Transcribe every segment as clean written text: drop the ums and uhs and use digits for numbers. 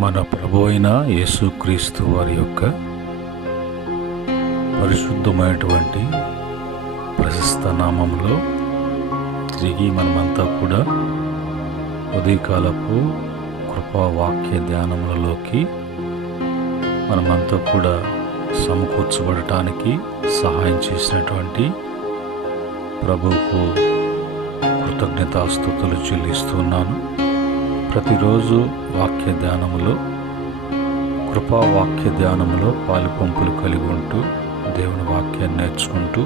మన ప్రభు అయిన యేసుక్రీస్తు వారి యొక్క పరిశుద్ధమైనటువంటి ప్రశస్త నామంలో తిరిగి మనమంతా కూడా ఉదయకాలపు కృపా వాక్య ధ్యానములలోకి మనమంతా కూడా సమకూర్చబడటానికి సహాయం చేసినటువంటి ప్రభువుకు కృతజ్ఞతాస్తుతులు చెల్లిస్తున్నాను. ప్రతిరోజు వాక్య ధ్యానములో కృపా వాక్య ధ్యానములో పాలుపంపులు కలిగి ఉంటూ దేవుని వాక్యాన్ని నేర్చుకుంటూ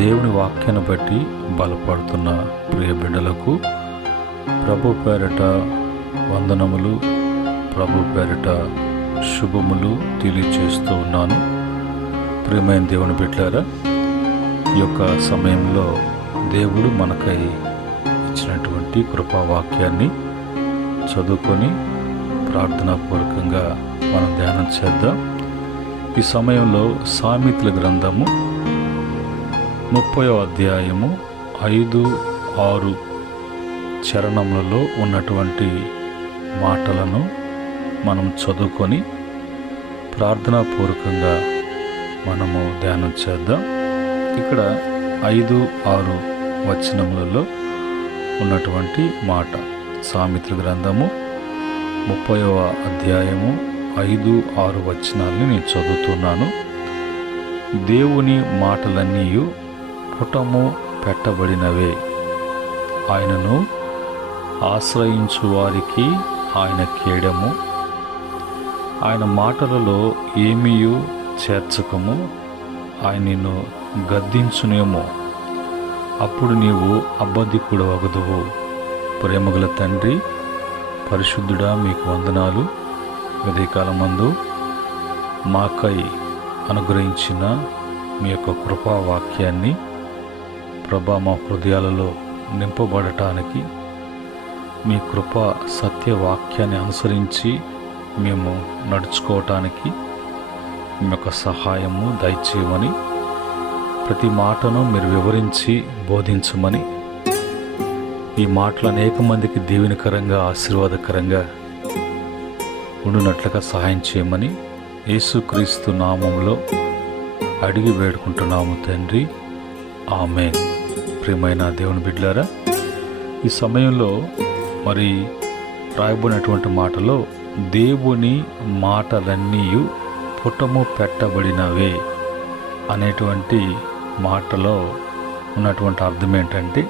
దేవుని వాక్యాన్ని బట్టి బలపడుతున్న ప్రియ బిడ్డలకు ప్రభు పేరిట వందనములు, ప్రభు పేరిట శుభములు తెలియచేస్తూ ఉన్నాను. ప్రియమైన దేవుని బిడ్డలారా, ఈ యొక్క సమయంలో దేవుడు మనకై ఇచ్చినటువంటి కృపావాక్యాన్ని చదువుకొని ప్రార్థనాపూర్వకంగా మనం ధ్యానం చేద్దాం. ఈ సమయంలో సామెతల గ్రంథము 30వ అధ్యాయము 5-6 చరణములలో ఉన్నటువంటి మాటలను మనం చదువుకొని ప్రార్థనాపూర్వకంగా మనము ధ్యానం చేద్దాం. ఇక్కడ 5-6 వచనములలో ఉన్నటువంటి మాట, సామెతల గ్రంథము 30వ అధ్యాయము 5-6 వచనాలని నేను చదువుతున్నాను. దేవుని మాటలన్నీ పుటము పెట్టబడినవే, ఆయనను ఆశ్రయించు వారికి ఆయన కేడము. ఆయన మాటలలో ఏమీ చేర్చకము, ఆయన నిన్ను గద్దించునేమో, అప్పుడు నీవు అబద్ధికుడు వగదువు. ప్రేమగల తండ్రి, పరిశుద్ధుడా, మీకు వందనాలు. ఉదయకాలమందు మాకై అనుగ్రహించిన మీ యొక్క కృపా వాక్యాన్ని ప్రభా మా హృదయాలలో నింపబడటానికి, మీ కృపా సత్య వాక్యాన్ని అనుసరించి మేము నడుచుకోవటానికి మీ యొక్క సహాయము దయచేయమని, ప్రతి మాటను మీరు వివరించి బోధించమని, ఈ మాటలు అనేక మందికి దీవెనకరంగా ఆశీర్వాదకరంగా ఉండునట్లుగా సహాయం చేయమని యేసుక్రీస్తు నామంలో అడిగి వేడుకుంటున్నాము తండ్రి, ఆమేన్. ప్రియమైన దేవుని బిడ్డలారా, ఈ సమయంలో మరి రాయబడినటువంటి మాటలో దేవుని మాటలన్నీ పుటము పెట్టబడినవే అనేటువంటి మాటలో ఉన్నటువంటి అర్థం ఏంటంటే,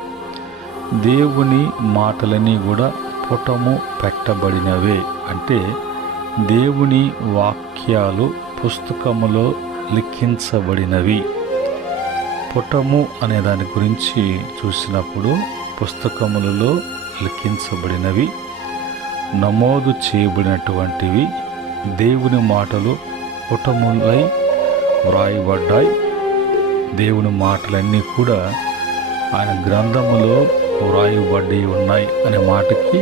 దేవుని మాటలన్నీ కూడా పుటము పెట్టబడినవే అంటే దేవుని వాక్యాలు పుస్తకములో లిఖించబడినవి. పుటము అనే దాని గురించి చూసినప్పుడు పుస్తకములలో లిఖించబడినవి, నమోదు చేయబడినటువంటివి దేవుని మాటలు పుటములై వ్రాయబడ్డాయి. దేవుని మాటలన్నీ కూడా ఆయన గ్రంథములో వ్రాయబడి ఉన్నాయి అనే మాటకి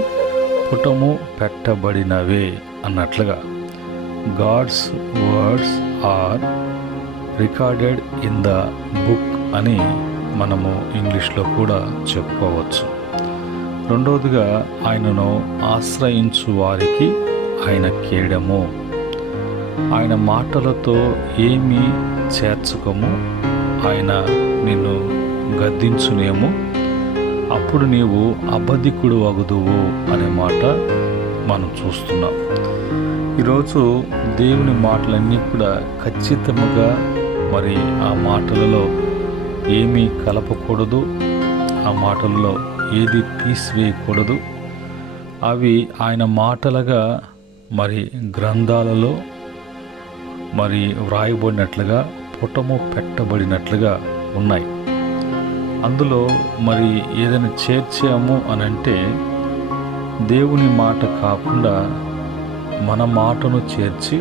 పుటము పెట్టబడినవే అన్నట్లుగా, God's words are recorded in the book అని మనము ఇంగ్లీష్లో కూడా చెప్పుకోవచ్చు. రెండవదిగా, ఆయనను ఆశ్రయించు వారికి ఆయన కేడము. ఆయన మాటలతో ఏమీ చేర్చకము, ఆయన నిన్ను గద్దించునేమో, అప్పుడు నీవు అబద్ధికుడు వగుదువు అనే మాట మనం చూస్తున్నాం. ఈరోజు దేవుని మాటలన్నీ కూడా ఖచ్చితంగా మరి ఆ మాటలలో ఏమీ కలపకూడదు, ఆ మాటలలో ఏది తీసివేయకూడదు. అవి ఆయన మాటలుగా మరి గ్రంథాలలో మరి వ్రాయబడినట్లుగా పుటము పెట్టబడినట్లుగా ఉన్నాయి. అందులో మరి ఏదైనా చేర్చాము అనంటే దేవుని మాట కాకుండా మన మాటను చేర్చి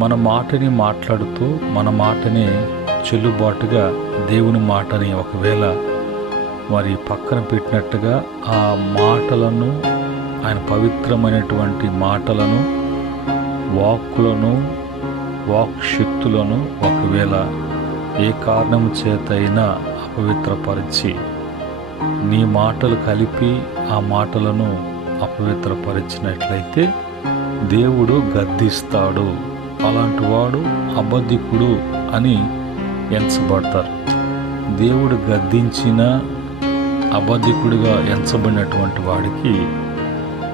మన మాటని మాట్లాడుతూ మన మాటని చెల్లుబాటుగా దేవుని మాటని ఒకవేళ మరి పక్కన పెట్టినట్టుగా ఆ మాటలను, ఆయన పవిత్రమైనటువంటి మాటలను, వాక్కులను, వాక్శక్తులను ఒకవేళ ఏ కారణం చేతైనా అపవిత్రపరిచి నీ మాటలు కలిపి ఆ మాటలను అపవిత్రపరిచినట్లయితే దేవుడు గద్దిస్తాడు. అలాంటి వాడు అబద్ధికుడు అని ఎంచబడతారు. దేవుడు గద్దించిన అబద్ధికుడిగా ఎంచబడినటువంటి వాడికి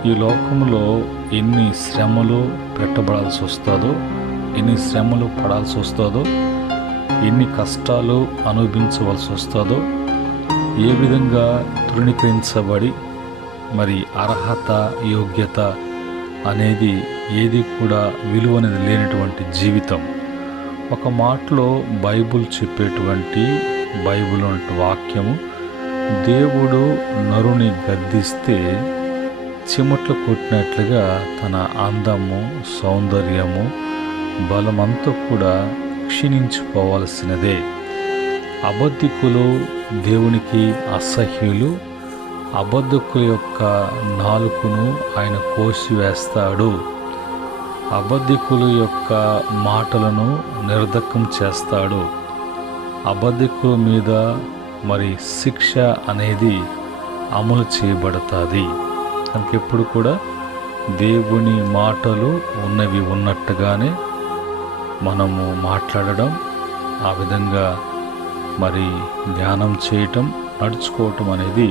ఈ లోకంలో ఎన్ని శ్రమలు పెట్టబడాల్సి వస్తుందో, ఎన్ని శ్రమలు పడాల్సి వస్తుందో, ఎన్ని కష్టాలు అనుభవించవలసి వస్తుందో, ఏ విధంగా తృణీకరించబడి మరి అర్హత యోగ్యత అనేది ఏది కూడా విలువ అనేది లేనటువంటి జీవితం. ఒక మాటలో బైబుల్ చెప్పేటువంటి బైబుల్ వాక్యము, దేవుడు నరుని గద్దిస్తే చెమట్లు కొట్టినట్లుగా తన అందము సౌందర్యము బలమంతా కూడా క్షీణించిపోవలసినదే. అబద్ధికులు దేవునికి అసహ్యులు. అబద్ధికుల యొక్క నాలుకను ఆయన కోసివేస్తాడు. అబద్ధికుల యొక్క మాటలను నిర్ధకం చేస్తాడు. అబద్ధికుల మీద మరి శిక్ష అనేది అమలు చేయబడుతుంది. కనుక ఎప్పుడు కూడా దేవుని మాటలు ఉన్నవి ఉన్నట్టుగానే మనము మాట్లాడడం, ఆ విధంగా మరి ధ్యానం చేయటం, నడుచుకోవటం అనేది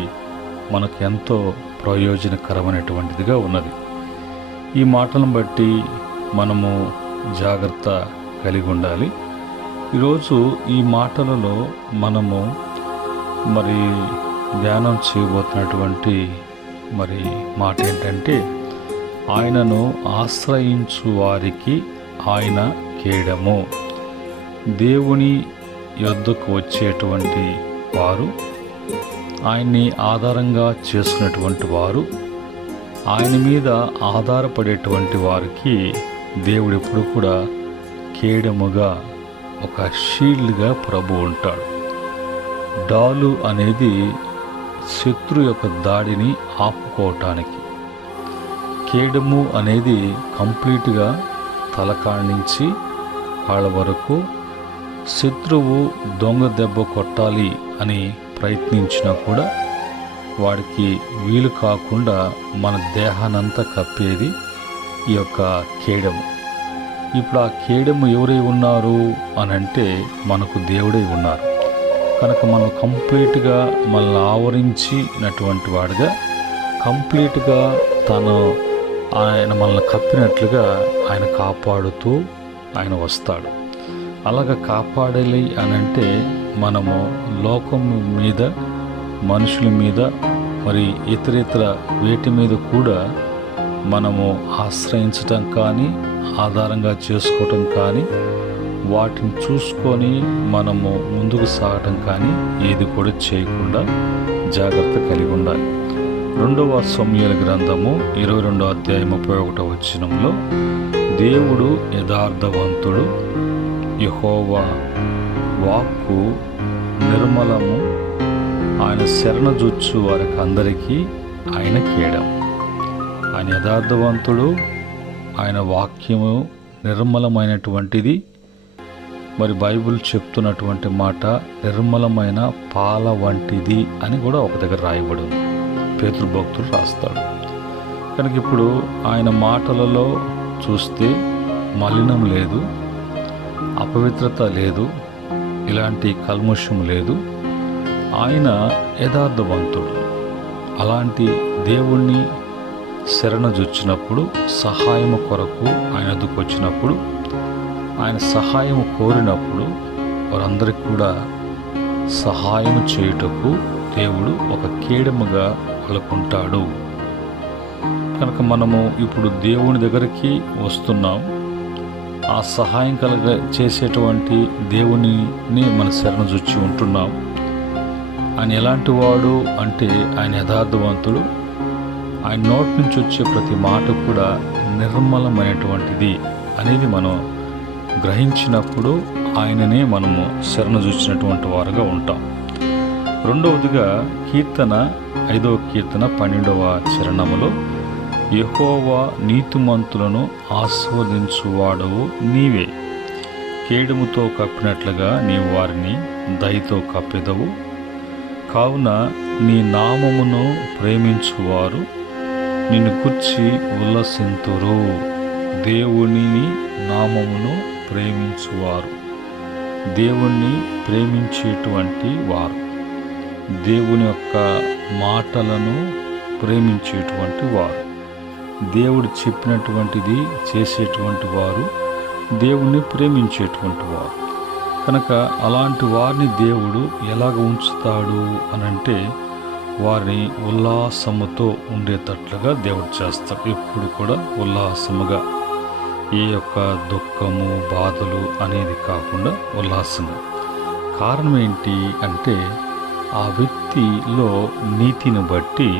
మనకు ఎంతో ప్రయోజనకరమైనటువంటిదిగా ఉన్నది. ఈ మాటలను బట్టి మనము జాగ్రత్త కలిగి ఉండాలి. ఈరోజు ఈ మాటలలో మనము మరి ధ్యానం చేయబోతున్నటువంటి మరి మాట ఏంటంటే, ఆయనను ఆశ్రయించు వారికి ఆయన కేడము. దేవుని యొద్దకు వచ్చేటువంటి వారు, ఆయన్ని ఆధారంగా చేసుకున్నటువంటి వారు, ఆయన మీద ఆధారపడేటువంటి వారికి దేవుడు ఎప్పుడు కూడా కేడముగా, ఒక షీల్డ్గా ప్రభు ఉంటాడు. డాలు అనేది శత్రు యొక్క దాడిని ఆపుకోవటానికి, కేడము అనేది కంప్లీట్గా తలకాడి నుంచి కాళ్ళ వరకు శత్రువు దొంగ దెబ్బ కొట్టాలి అని ప్రయత్నించినా కూడా వాడికి వీలు కాకుండా మన దేహానంతా కప్పేది ఈ యొక్క కేడము. ఇప్పుడు ఆ కేడము ఎవరై ఉన్నారు అని అంటే మనకు దేవుడై ఉన్నారు. కనుక మనం కంప్లీట్గా మనల్ని ఆవరించినటువంటి వాడిగా, కంప్లీట్గా ఆయన మనల్ని కప్పినట్లుగా ఆయన కాపాడుతూ ఆయన వస్తాడు. అలాగ కాపాడాలి అని అంటే మనము లోకం మీద, మనుషుల మీద, మరి ఇతరితర వేటి మీద కూడా మనము ఆశ్రయించటం కానీ, ఆధారంగా చేసుకోవటం కానీ, వాటిని చూసుకొని మనము ముందుకు సాగటం కానీ ఏది కూడా చేయకుండా జాగ్రత్త కలిగి ఉండాలి. 2వ సమూయేలు గ్రంథము 22వ అధ్యాయం 31వ వచనంలో, దేవుడు యథార్థవంతుడు, యెహోవా వాక్కు నిర్మలము, ఆయన శరణజొచ్చు వారికి అందరికీ ఆయన కేడం. ఆయన యథార్థవంతుడు, ఆయన వాక్యము నిర్మలమైనటువంటిది. మరి బైబిల్ చెప్తున్నటువంటి మాట నిర్మలమైన పాల వంటిది అని కూడా ఒక దగ్గర రాయబడి ఉంది. పేతురు భక్తుడు రాస్తాడు. కనుక ఇప్పుడు ఆయన మాటలలో చూస్తే మలినం లేదు, అపవిత్రత లేదు, ఇలాంటి కల్ముషం లేదు. ఆయన యథార్థవంతుడు. అలాంటి దేవుణ్ణి శరణజొచ్చినప్పుడు, సహాయము కొరకు ఆయన ఎదుకు వచ్చినప్పుడు, ఆయన సహాయం కోరినప్పుడు వారందరికీ కూడా సహాయం చేయుటకు దేవుడు ఒక కేడముగా వాళ్ళకుంటాడు. కనుక మనము ఇప్పుడు దేవుని దగ్గరికి వస్తున్నాం. ఆ సహాయం చేసేటువంటి దేవునిని మన శరణజొచ్చి ఉంటున్నాం. ఆయన ఎలాంటి వాడు అంటే ఆయన యథార్థవంతుడు. ఆయన నోటి నుంచి వచ్చే ప్రతి మాట కూడా నిర్మలమైనటువంటిది అనేది మనం గ్రహించినప్పుడు ఆయననే మనము శరణజొచ్చినటువంటి వారుగా ఉంటాం. రెండవదిగా కీర్తన 5వ కీర్తన 12వ చరణములో, యెహోవా నీతిమంతులను ఆస్వాదించువాడవు నీవే, కేడుముతో కప్పినట్లుగా నీవు వారిని దయతో కప్పెదవు. కావున నీ నామమును ప్రేమించువారు నిన్ను గుర్చి ఉల్లసింతురు. దేవుని నామమును ప్రేమించువారు, దేవుణ్ణి ప్రేమించేటువంటి వారు, దేవుని యొక్క మాటలను ప్రేమించేటువంటి వారు, దేవుడు చెప్పినటువంటిది చేసేటువంటి వారు, దేవుణ్ణి ప్రేమించేటువంటి వారు. కనుక అలాంటి వారిని దేవుడు ఎలాగ ఉంచుతాడు అనంటే వారిని ఉల్లాసముతో ఉండేటట్లుగా దేవుడు చేస్తాడు. ఎప్పుడు కూడా ఉల్లాసముగా, ఈ యొక్క దుఃఖము బాధలు అనేది కాకుండా ఉల్లాసము. కారణం ఏంటి అంటే ఆ వ్యక్తిలో నీతిని బట్టి,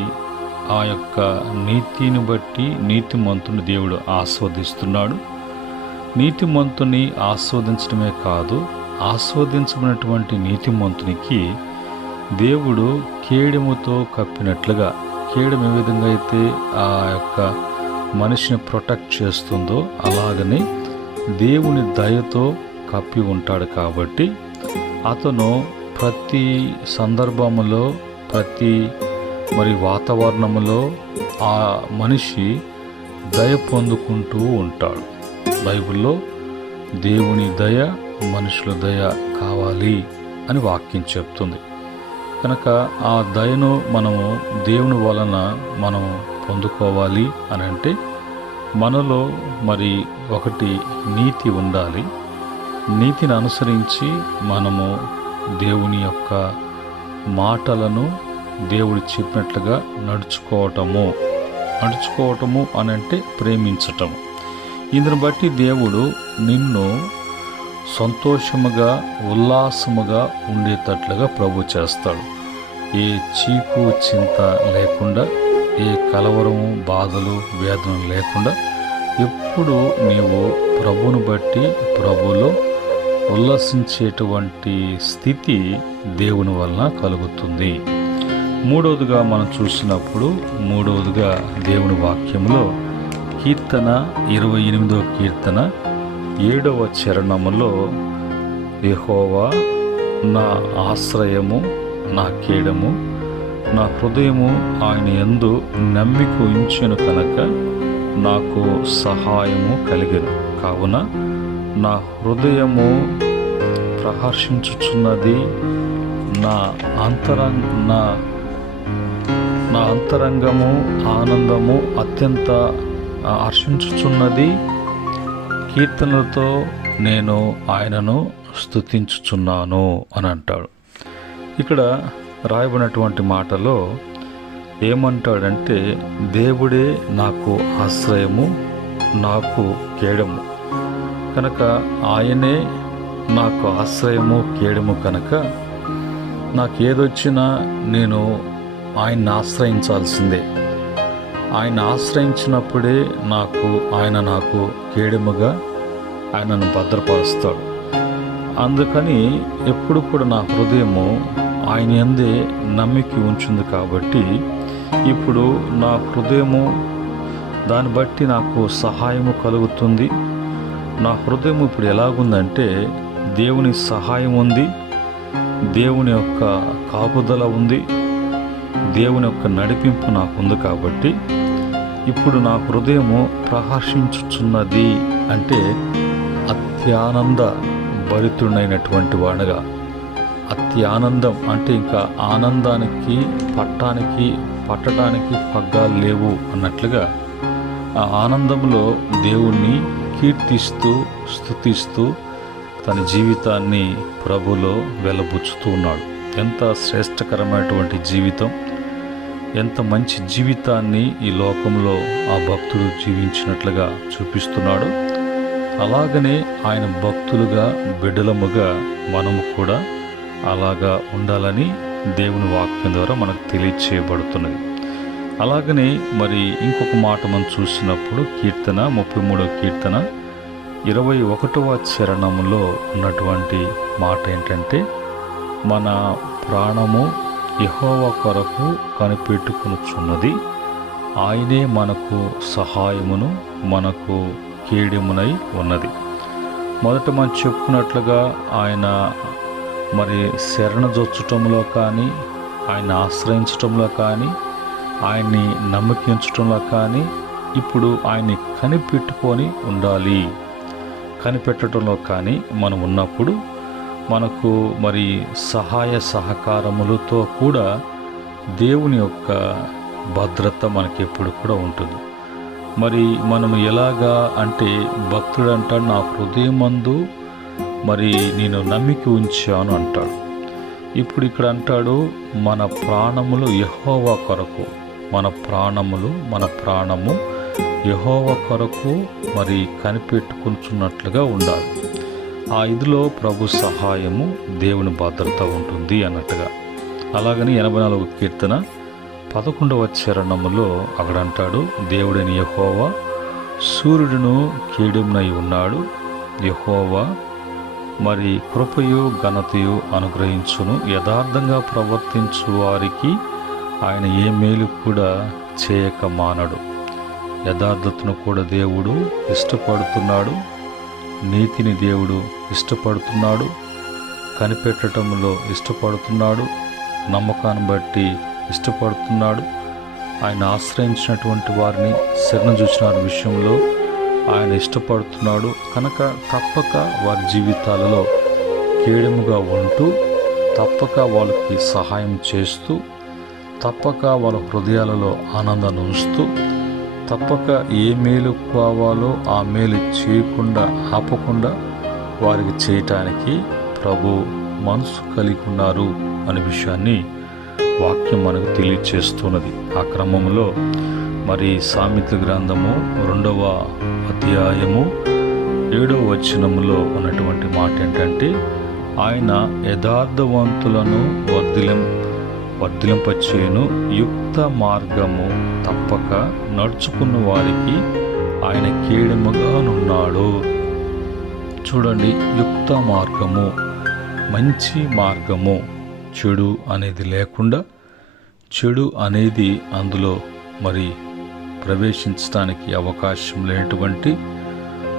ఆ యొక్క నీతిని బట్టి నీతిమంతుని దేవుడు ఆస్వాదిస్తున్నాడు. నీతిమంతుని ఆస్వాదించడమే కాదు, ఆస్వాదించబడినటువంటి నీతిమంతునికి దేవుడు కేడెముతో కప్పినట్లుగా, కేడెం ఏ విధంగా అయితే ఆ యొక్క మనిషిని ప్రొటెక్ట్ చేస్తుందో అలాగనే దేవుని దయతో కప్పి ఉంటాడు. కాబట్టి అతను ప్రతి సందర్భములో, ప్రతి వాతావరణంలో ఆ మనిషి దయ పొందుకుంటూ ఉంటాడు. బైబిల్లో దేవుని దయ, మనుషుల దయ కావాలి అని వాక్యం చెప్తుంది. కనుక ఆ దయను మనము దేవుని వలన మనం పొందుకోవాలి అని అంటే మనలో ఒకటి నీతి ఉండాలి. నీతిని అనుసరించి మనము దేవుని యొక్క మాటలను దేవుడు చెప్పినట్లుగా నడుచుకోవటము అని అంటే ప్రేమించటము. ఇందుని బట్టి దేవుడు నిన్ను సంతోషముగా, ఉల్లాసముగా ఉండేటట్లుగా ప్రభు చేస్తాడు. ఏ చీకు చింత లేకుండా, ఏ కలవరము బాధలు వేదనలు లేకుండా ఎప్పుడు నీవు ప్రభువును బట్టి ప్రభువులో ఉల్లసించేటువంటి స్థితి దేవుని వలన కలుగుతుంది. మూడవదిగా మనం చూసినప్పుడు, దేవుని వాక్యంలో కీర్తన 28వ కీర్తన 7వ చరణములో యెహోవా నా ఆశ్రయము, నా కేడము, నా హృదయము ఆయన యందు నమ్మిక ఉంచెను కనుక నాకు సహాయము కలిగెను. కావున నా హృదయము ప్రహర్షించుచున్నది, నా అంతరంగము ఆనందము అత్యంత హర్షించుచున్నది. కీర్తనలతో నేను ఆయనను స్తుతించుచున్నాను అని అంటాడు. ఇక్కడ రాయబడినటువంటి మాటలో ఏమంటాడంటే దేవుడే నాకు ఆశ్రయము, నాకు కేడము కనుక, ఆయనే నాకు ఆశ్రయము కేడము కనుక నాకు ఏదొచ్చినా నేను ఆయన్ని ఆశ్రయించాల్సిందే. ఆయన ఆశ్రయించినప్పుడే ఆయన నాకు కేడముగా ఆయనను భద్రపరుస్తాడు. అందుకని ఎప్పుడు కూడా నా హృదయము ఆయన యందే నమ్మిక ఉంచుంది. కాబట్టి ఇప్పుడు నా హృదయము దాన్ని బట్టి నాకు సహాయము కలుగుతుంది. నా హృదయం ఇప్పుడు ఎలాగుందంటే దేవుని సహాయం ఉంది, దేవుని యొక్క కాపుదల ఉంది, దేవుని యొక్క నడిపింపు నాకుంది. కాబట్టి ఇప్పుడు నా హృదయము ప్రహర్షించుచున్నది అంటే అత్యానంద భరితుడైనటువంటి వాడుగా, అత్యానందం అంటే ఇంకా ఆనందానికి పట్టడానికి పగ్గాలు లేవు అన్నట్లుగా ఆ ఆనందంలో దేవుణ్ణి కీర్తిస్తూ స్తుతిస్తూ తన జీవితాన్ని ప్రభులో వెలబుచ్చుతూ ఉన్నాడు. ఎంత శ్రేష్టకరమైనటువంటి జీవితం, ఎంత మంచి జీవితాన్ని ఈ లోకంలో ఆ భక్తుడు జీవించినట్లుగా చూపిస్తున్నాడు. అలాగనే ఆయన భక్తులుగా, బిడ్డలముగా మనము కూడా అలాగా ఉండాలని దేవుని వాక్యం ద్వారా మనకు తెలియచేయబడుతున్నది. అలాగనే ఇంకొక మాట మనం చూసినప్పుడు కీర్తన 33వ కీర్తన 21వ చరణంలో ఉన్నటువంటి మాట ఏంటంటే మన ప్రాణము యెహోవా కొరకు కనిపెట్టుకొనుచున్నది, ఆయనే మనకు సహాయమును మనకు కేడెమునై ఉన్నది. మొదట మనం చెప్పుకున్నట్లుగా ఆయన శరణజొచ్చటంలో కానీ, ఆయన ఆశ్రయించటంలో కానీ, ఆయన్ని నమ్మకించడంలో కానీ ఇప్పుడు ఆయన్ని కనిపెట్టుకొని ఉండాలి. కనిపెట్టడంలో కానీ మనం ఉన్నప్పుడు మనకు మరి సహాయ సహకారములతో కూడా దేవుని యొక్క భద్రత మనకెప్పుడు కూడా ఉంటుంది. మరి మనం ఎలాగా అంటే భక్తుడు అంటాడు, నా హృదయమందు మరి నేను నమ్మిక ఉంచాను అంటాడు. ఇప్పుడు ఇక్కడ అంటాడు, మన ప్రాణములు యెహోవా కొరకు, మన ప్రాణము యెహోవా కొరకు మరి కనిపెట్టుకుంటున్నట్లుగా ఉండాలి. ఆ ఇదిలో ప్రభు సహాయము, దేవుని భద్రత ఉంటుంది అన్నట్టుగా. అలాగని 84వ కీర్తన 11వ చరణములో అక్కడ అంటాడు, దేవుడైన యెహోవా సూర్యుడును కేడెమునై ఉన్నాడు. యెహోవా మరి కృపయు ఘనతయు అనుగ్రహించును. యథార్థంగా ప్రవర్తించు వారికి ఆయన ఏ మేలు కూడా చేయక మానడు. యథార్థతను కూడా దేవుడు ఇష్టపడుతున్నాడు. నీతిని దేవుడు ఇష్టపడుతున్నాడు. కనిపెట్టడంలో ఇష్టపడుతున్నాడు. నమ్మకాన్ని బట్టి ఇష్టపడుతున్నాడు. ఆయన ఆశ్రయించినటువంటి వారిని శరణు చూసిన విషయంలో ఆయన ఇష్టపడుతున్నాడు. కనుక తప్పక వారి జీవితాలలో కేడెముగా ఉంటూ, తప్పక వాళ్ళకి సహాయం చేస్తూ, తప్పక వాళ్ళ హృదయాలలో ఆనందాన్ని ఉంచుతూ, తప్పక ఏ మేలు కావాలో ఆ మేలు చేయకుండా ఆపకుండా వారికి చేయటానికి ప్రభు మనసు కలిగి ఉన్నారు అనే విషయాన్ని వాక్యం మనకు తెలియచేస్తున్నది. ఆ క్రమంలో మరి సామెతల గ్రంథము 2వ అధ్యాయము 7వ వచనములో ఉన్నటువంటి మాట ఏంటంటే, ఆయన యథార్థవంతులను వర్ధిలింపచేయును, యుక్త మార్గము తప్పక నడుచుకున్న వారికి ఆయన కేడెముగానున్నాడు. చూడండి, యుక్త మార్గము, మంచి మార్గము, చెడు అనేది లేకుండా, చెడు అనేది అందులో మరి ప్రవేశించడానికి అవకాశం లేనటువంటి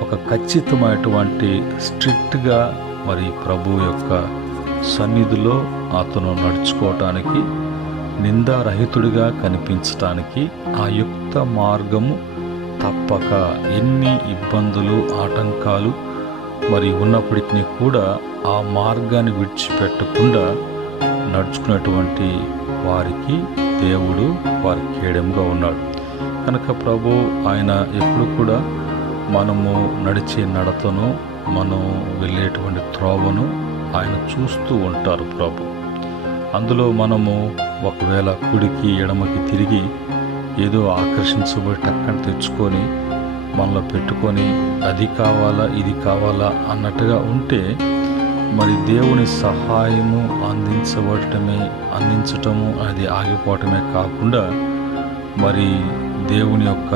ఒక ఖచ్చితమైనటువంటి స్ట్రిక్ట్గా మరి ప్రభు యొక్క సన్నిధిలో అతను నడుచుకోవటానికి, నిందారహితుడిగా కనిపించటానికి ఆ యుక్త మార్గము తప్పక ఎన్ని ఇబ్బందులు ఆటంకాలు మరి ఉన్నప్పటికీ కూడా ఆ మార్గాన్ని విడిచిపెట్టకుండా నడుచుకున్నటువంటి వారికి దేవుడు వారి కేడెముగా ఉన్నాడు. కనుక ప్రభు ఆయన ఎప్పుడు కూడా మనము నడిచే నడతను, మనం వెళ్ళేటువంటి త్రోవను ఆయన చూస్తూ ఉంటారు ప్రభు. అందులో మనము ఒకవేళ కుడికి ఎడమకి తిరిగి ఏదో ఆకర్షించబడి టక్కని తెచ్చుకొని మనలో పెట్టుకొని అది కావాలా ఇది కావాలా అన్నట్టుగా ఉంటే మరి దేవుని సహాయము అందించటము అది ఆగిపోవటమే కాకుండా మరి దేవుని యొక్క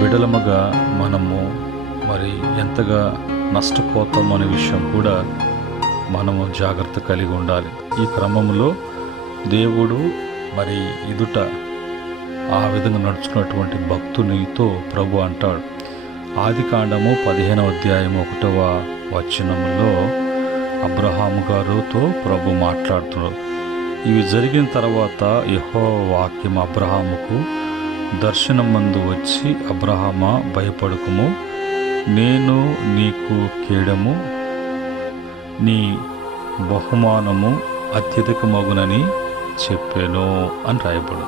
బిడలముగా మనము మరి ఎంతగా నష్టపోతాం అనే విషయం కూడా మనము జాగ్రత్త కలిగి ఉండాలి. ఈ క్రమంలో దేవుడు మరి ఎదుట ఆ విధంగా నడుచుకున్నటువంటి భక్తునితో ప్రభు అంటాడు, ఆదికాండము 15వ అధ్యాయం 1వ వచనములో అబ్రహాము గారితో ప్రభు మాట్లాడుతున్నాడు. ఇవి జరిగిన తర్వాత యెహోవా వాక్యం అబ్రహాముకు దర్శనమందు వచ్చి, అబ్రహామా భయపడకుము, నేను నీకు కేడము, నీ బహుమానము అత్యధికమగునని చెప్పాను అని రాయబడు.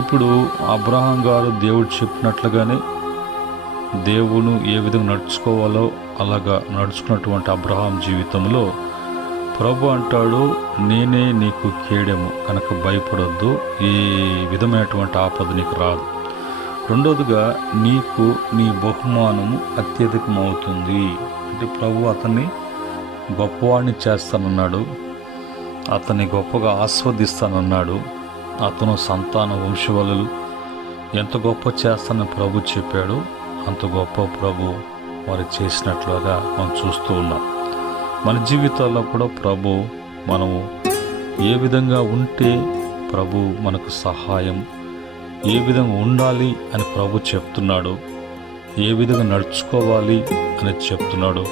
ఇప్పుడు అబ్రహాం గారు దేవుడు చెప్పినట్లుగానే దేవుడు ఏ విధంగా నడుచుకోవాలో అలాగా నడుచుకున్నటువంటి అబ్రహాం జీవితంలో ప్రభు అంటాడు, నేనే నీకు కేడెము, కనుక భయపడొద్దు, ఏ విధమైనటువంటి ఆపద నీకు రాదు. రెండోదిగా నీకు నీ బహుమానము అత్యధికమవుతుంది. అంటే ప్రభు అతన్ని గొప్పవాడిని చేస్తానన్నాడు, అతన్ని గొప్పగా ఆస్వాదిస్తానన్నాడు. అతను సంతాన వంశవలులు ఎంత గొప్ప చేస్తానని ప్రభు చెప్పాడు. అంత గొప్ప ప్రభు వారు చేసినట్లుగా మనం చూస్తూ ఉన్నాం. మన జీవితాల్లో కూడా ప్రభు మనము ఏ విధంగా ఉంటే ప్రభు మనకు సహాయం, ఏ విధంగా ఉండాలి అని ప్రభు చెప్తున్నాడు, ఏ విధంగా నడుచుకోవాలి అని చెప్తున్నాడు.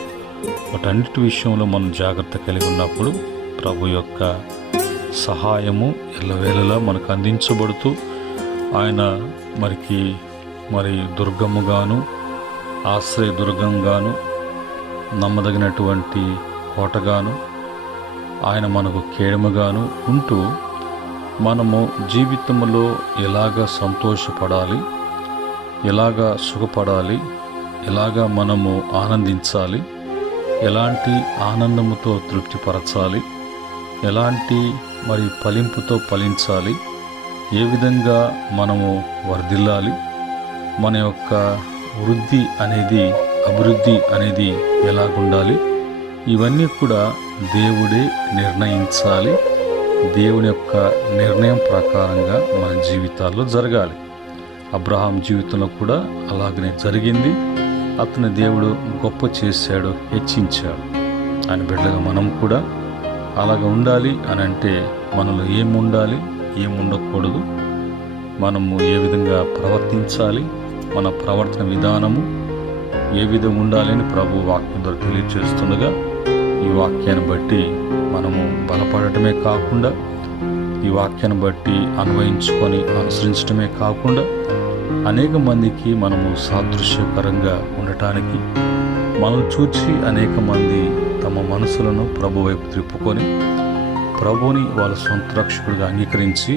వాటన్నిటి విషయంలో మనం జాగ్రత్త కలిగి ఉన్నప్పుడు ప్రభు యొక్క సహాయము ఎల్లవేళలా మనకు అందించబడుతూ ఆయన మరి దుర్గముగాను ఆశ్రయ దుర్గంగాను నమ్మదగినటువంటి కోటగాను ఆయన మనకు కేడముగాను ఉంటూ మనము జీవితంలో ఎలాగ సంతోషపడాలి, ఎలాగ సుఖపడాలి, ఎలాగ మనము ఆనందించాలి, ఎలాంటి ఆనందముతో తృప్తిపరచాలి, ఎలాంటి ఫలింపుతో ఫలించాలి, ఏ విధంగా మనము వర్ధిల్లాలి, మన యొక్క అభివృద్ధి అనేది ఎలాగుండాలి, ఇవన్నీ కూడా దేవుడే నిర్ణయించాలి. దేవుని యొక్క నిర్ణయం ప్రకారంగా మన జీవితాల్లో జరగాలి. అబ్రహాం జీవితంలో కూడా అలాగనే జరిగింది. అతని దేవుడు గొప్ప చేశాడు, హెచ్చించాడు. ఆయన బిడ్డగా మనం కూడా అలాగ ఉండాలి అని అంటే మనలో ఏముండాలి, ఏముండకూడదు, మనము ఏ విధంగా ప్రవర్తించాలి, మన ప్రవర్తన విధానము ఏ విధంగా ఉండాలి అని ప్రభు వాక్యం ద్వారా తెలియజేస్తుండగా ఈ వాక్యాన్ని బట్టి మనము బలపడటమే కాకుండా, ఈ వాక్యాన్ని బట్టి అన్వయించుకొని అనుసరించడమే కాకుండా అనేక మందికి మనము సాదృశ్యకరంగా ఉండటానికి, మనల్ని చూచి అనేక మంది తమ మనసులను ప్రభు వైపు త్రిప్పుకొని ప్రభుని వాళ్ళ సొంత రక్షకుడిగా అంగీకరించి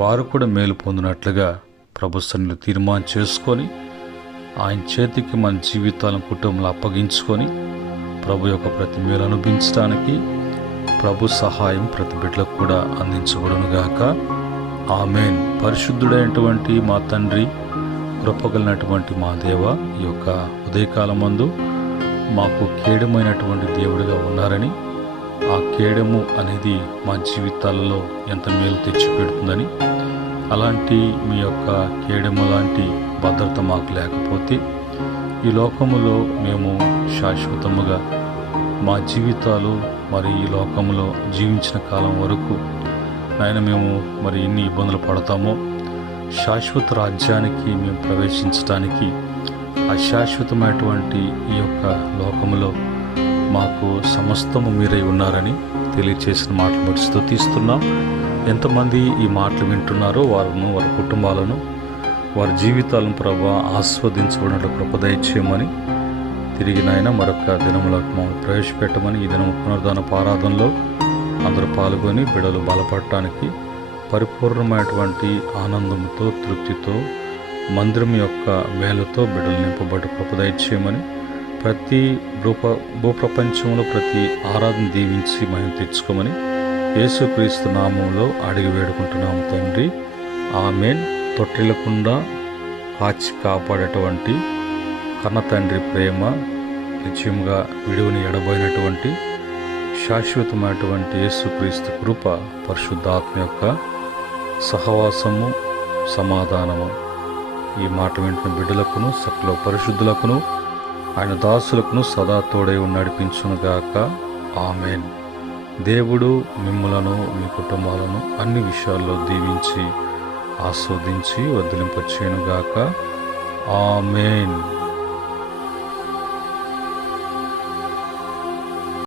వారు కూడా మేలు పొందినట్లుగా ప్రభు సన్నిధిలో తీర్మానం చేసుకొని ఆయన చేతికి మన జీవితాలను కుటుంబంలో అప్పగించుకొని ప్రభు యొక్క ప్రతి మేలు అనుభవించడానికి ప్రభు సహాయం ప్రతి బిడ్డలకు కూడా అందించబడునుగాక. ఆమేన్. పరిశుద్ధుడైనటువంటి మా తండ్రి, కృపగలిగినటువంటి మా దేవ, ఈ యొక్క ఉదయకాలమందు మాకు కేడమైనటువంటి దేవుడిగా ఉన్నారని, ఆ కేడము అనేది మా జీవితాలలో ఎంత మేలు తెచ్చిపెడుతుందని, అలాంటి మీ యొక్క కేడము లాంటి భద్రత మాకు లేకపోతే ఈ లోకములో మేము శాశ్వతముగా మా జీవితాలు ఈ లోకంలో జీవించిన కాలం వరకు ఆయన మేము ఎన్ని ఇబ్బందులు పడతామో, శాశ్వత రాజ్యానికి మేము ప్రవేశించడానికి అశాశ్వతమైనటువంటి ఈ యొక్క లోకములో మాకు సమస్తము మీరై ఉన్నారని తెలియచేసిన మాటలు బట్టి స్తుతిస్తున్నాం. ఎంతమంది ఈ మాటలు వింటున్నారో వారిని, వారి కుటుంబాలను, వారి జీవితాలను ప్రభు ఆస్వాదించబడినట్లు కృప దయచేయమని, తిరిగి నాయన మరొక దినములకు మమ్మల్ని ప్రవేశపెట్టమని, ఈ దినం పునరుద్ధాన ఆరాధనలో అందరూ పాల్గొని బిడ్డలు బలపడటానికి పరిపూర్ణమైనటువంటి ఆనందంతో, తృప్తితో, మందిరం యొక్క మేలుతో బిడ్డలు నింపబడి కృప దయచేయమని, ప్రతి భూప్రపంచంలో ప్రతి ఆరాధన దీవించి మహిమ తెచ్చుకోమని యేసుక్రీస్తు నామంలో అడిగి వేడుకుంటున్నాము తండ్రి. ఆమేన్. తొట్టిల్లకుండా కాచి కాపాడేటువంటి కన్న తండ్రి ప్రేమ, నిత్యంగా విడువని ఎడబోయినటువంటి శాశ్వతమైనటువంటి యేసుక్రీస్తు కృప, పరిశుద్ధాత్మ యొక్క సహవాసము, సమాధానము ఈ మాట వింటున్న బిడ్డలకును, సకల పరిశుద్ధులకును, ఆయన దాసులకును సదా తోడై నడిపించునుగాక. ఆమేన్. దేవుడు మిమ్ములను, మీ కుటుంబాలను అన్ని విషయాల్లో దీవించి ఆస్వాదించి వర్ధిలింపచేయునుగాక. ఆమేన్.